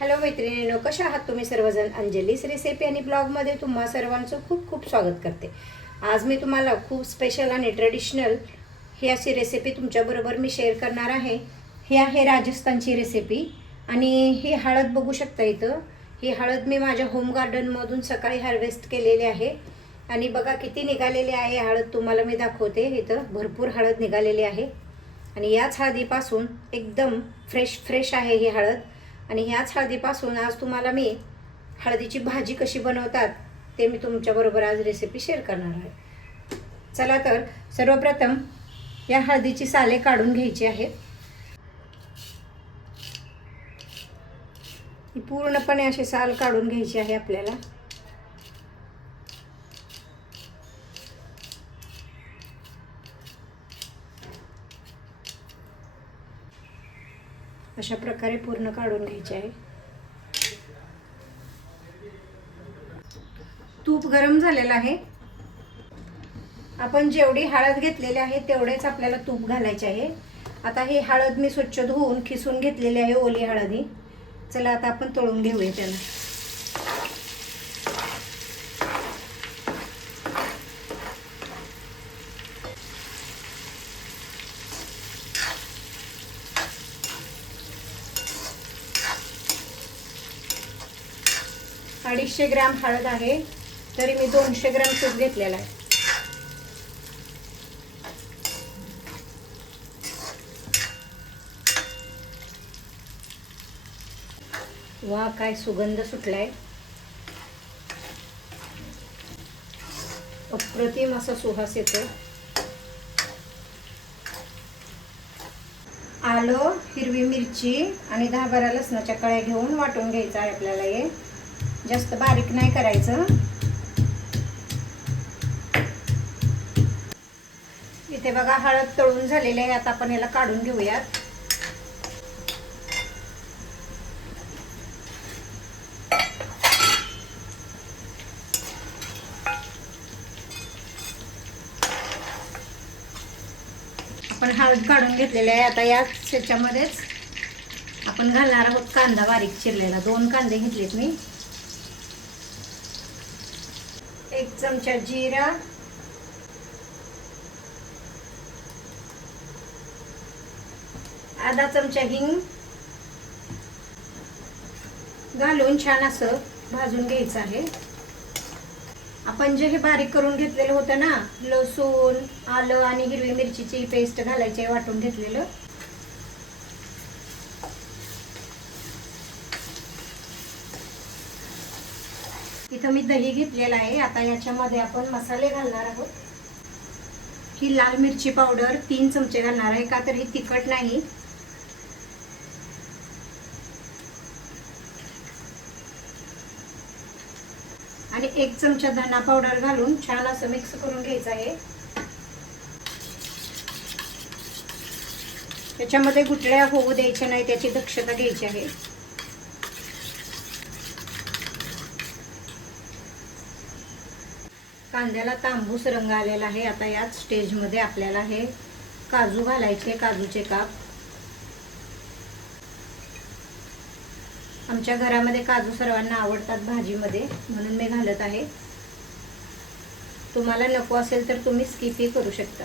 Hello मैत्रिणींनो, कशा आहात तुम्ही सर्वजण? अंजलीस रेसिपी आणि ब्लॉगमध्ये तुम्हा सर्वांचं खूप खूप स्वागत करते. आज मी तुम्हाला खूप स्पेशल आणि ट्रेडिशनल ही अशी रेसिपी तुमच्याबरोबर मी शेअर करणार आहे. ही आहे राजस्थानची रेसिपी आणि ही हळद बघू शकता इथं. ही हळद मी माझ्या होम गार्डनमधून सकाळी हार्वेस्ट केलेली आहे आणि बघा किती निघालेली आहे हळद, तुम्हाला मी दाखवते. इथं भरपूर हळद निघालेली आहे आणि याच हळदीपासून एकदम फ्रेश आहे ही हळद. आणि ह्याच हळदीपासून आज तुम्हाला मी हळदीची भाजी कशी बनवतात ते मी तुमच्याबरोबर आज रेसिपी शेअर करणार आहे. चला तर सर्वप्रथम या हळदीची साले काढून घ्यायची आहेत. ही पूर्णपणे अशी साल काढून घ्यायची आहे आपल्याला. अशा प्रकारे पूर्ण काढून घ्यायचे आहे. तूप गरम झालेलं आहे. आपण जेवढी हळद घेतलेली आहे तेवढेच आपल्याला तूप घालायचे आहे. आता ही हळद मी स्वच्छ धुवून खिसून घेतलेली आहे, ओली हळद ही. चला आता आपण तळून घेऊया त्याला. अडीचशे ग्रॅम हळद आहे तरी मी 200 ग्रॅम तूप घेतलेला आहे. वा, काय सुगंध सुटलाय. अप्रतिम असा सुवास येतो. आलं, हिरवी मिरची आणि 10-12 लसणाच्या कळ्या घेऊन वाटून घ्यायचं आहे आपल्याला. हे जास्त बारीक नाही करायचं. इथे बघा हळद तळून झालेली आहे. आता आपण याला काढून घेऊयात. आपण हळद काढून घेतलेली आहे. आता याच्यामध्येच आपण घालणार आहोत कांदा बारीक चिरलेला. 2 कांदे घेतलेत मी. 1 चमचा जिरा, अर्धा चमचा हिंग घालून छान असं भाजून घ्यायचं आहे. आपण जे हे बारीक करून घेतलेलं होतं ना, लसूण, आलं आणि हिरवी मिरचीची पेस्ट घालायची आहे, वाटून घेतलेलं. इथं मी दही घेतलेलं आहे. आता याच्यामध्ये आपण मसाले घालणार आहोत. ही लाल मिरची पावडर 3 चमचे घालणार आहे, का तर ही तिखट नाही. आणि 1 चमचा धना पावडर घालून छान असं मिक्स करून घ्यायचं आहे. त्याच्यामध्ये गुठळ्या होऊ द्यायच्या नाही, त्याची दक्षता घ्यायची आहे. कांद्याला तांबूस रंग आलेला आहे. आता याच स्टेजमध्ये आपल्याला हे काजू घालायचे, काजूचे काप. आमच्या घरामध्ये काजू सर्वांना आवडतात भाजीमध्ये, म्हणून मी घालत आहे. तुम्हाला नको असेल तर तुम्ही स्किपही करू शकता.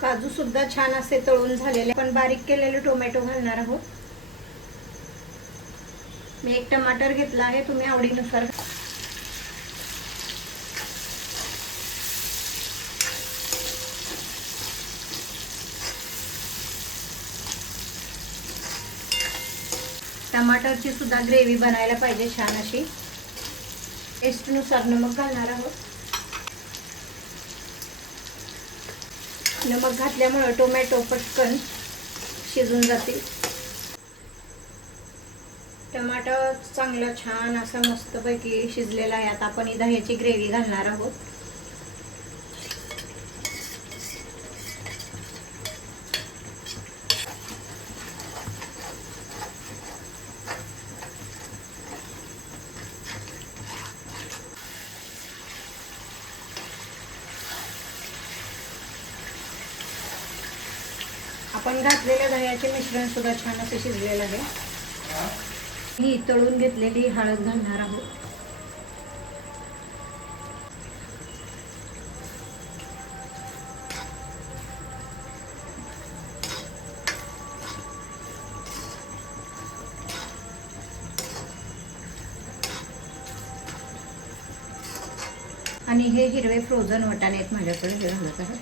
काजू सुद्धा छान असे तळून झालेले. पण बारीक केलेले टोमॅटो घालणार आहोत. मी 1 टमाटर घेतला आहे, तुम्ही आवडीनुसार. टमाटरची सुद्धा ग्रेव्ही बनायला पाहिजे छान अशी. टेस्टनुसार नमक घालणार आहोत. नमक घातल्यामुळे टोमॅटो पटकन शिजून जातील. टमाटर चांगलं छान असं मस्तपैकी शिजलेलं आहे. आता आपण इथं ह्याची ग्रेव्ही घालणार आहोत. आपण घातलेल्या दह्याचे मिश्रण सुद्धा छान असं शिजलेलं आहे. ही तळून घेतलेली हळद घालणार आहोत. आणि हे हिरवे फ्रोझन वाटाणे आहेत माझ्याकडे, हे घालत आहे.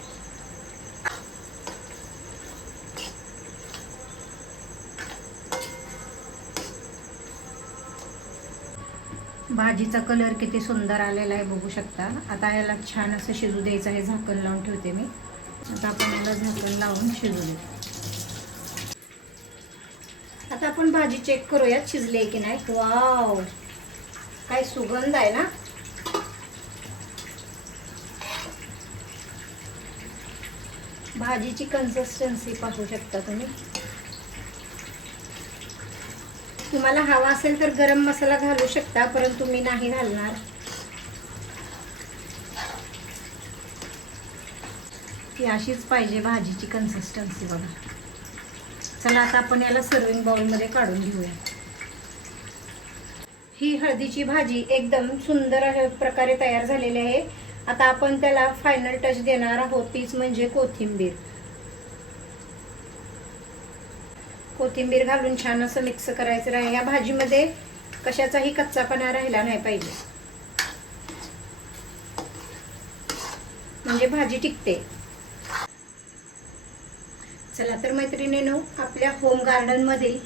भाजीचा कलर किती सुंदर आलेला आहे बघू शकता. आता याला छान असं शिजू द्यायचं आहे. झाकण लावून ठेवते मी. आता आपण याला झाकण लावून शिजू देऊ. आता आपण भाजी चेक करूयात शिजली आहे की नाही. वाव, काय सुगंध आहे ना. भाजीची कन्सिस्टन्सी पाहू शकता तुम्ही. तुम्हाला हवा असेल तर गरम मसाला घालू शकता, परंतु मी नाही घालणार. ती अशीच पाहिजे भाजीची कन्सिस्टन्सी बघा. चला आता आपण याला सर्विंग बाउलमध्ये काढून घेऊया. ही हळदीची भाजी एकदम सुंदर अशा प्रकारे तयार झालेली आहे. आता आपण त्याला फायनल टच देणार आहोत, तीच म्हणजे कोथिंबीर. कोथिंबीर घालून छान असं मिक्स करायचं आहे. या भाजीमध्ये कशाचाही कच्चापणा राहिला नाही पाहिजे, म्हणजे भाजी टिकते. चला तर मैत्रिणींनो, आपल्या होम गार्डन मधील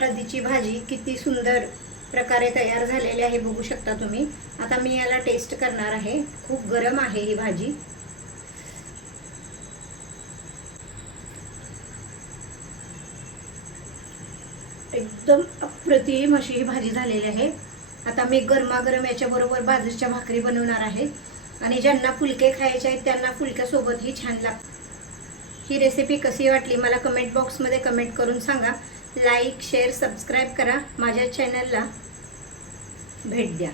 हळदीची भाजी किती सुंदर प्रकारे तयार झालेली आहे बघू शकता तुम्ही. आता मी याला टेस्ट करणार आहे. खूप गरम आहे ही भाजी. एकदम अप्रतिम अशी ही भाजी झालेली आहे. आता मी गरमागरम याच्याबरोबर बाजरीच्या भाकरी बनवणार आहे. आणि ज्यांना फुलके खायचे आहेत त्यांना फुलक्यासोबत ही छान लागते. ही रेसिपी कशी वाटली मला कमेंट बॉक्समध्ये कमेंट करून सांगा. लाईक, शेअर, सबस्क्राईब करा. माझ्या चॅनलला भेट द्या.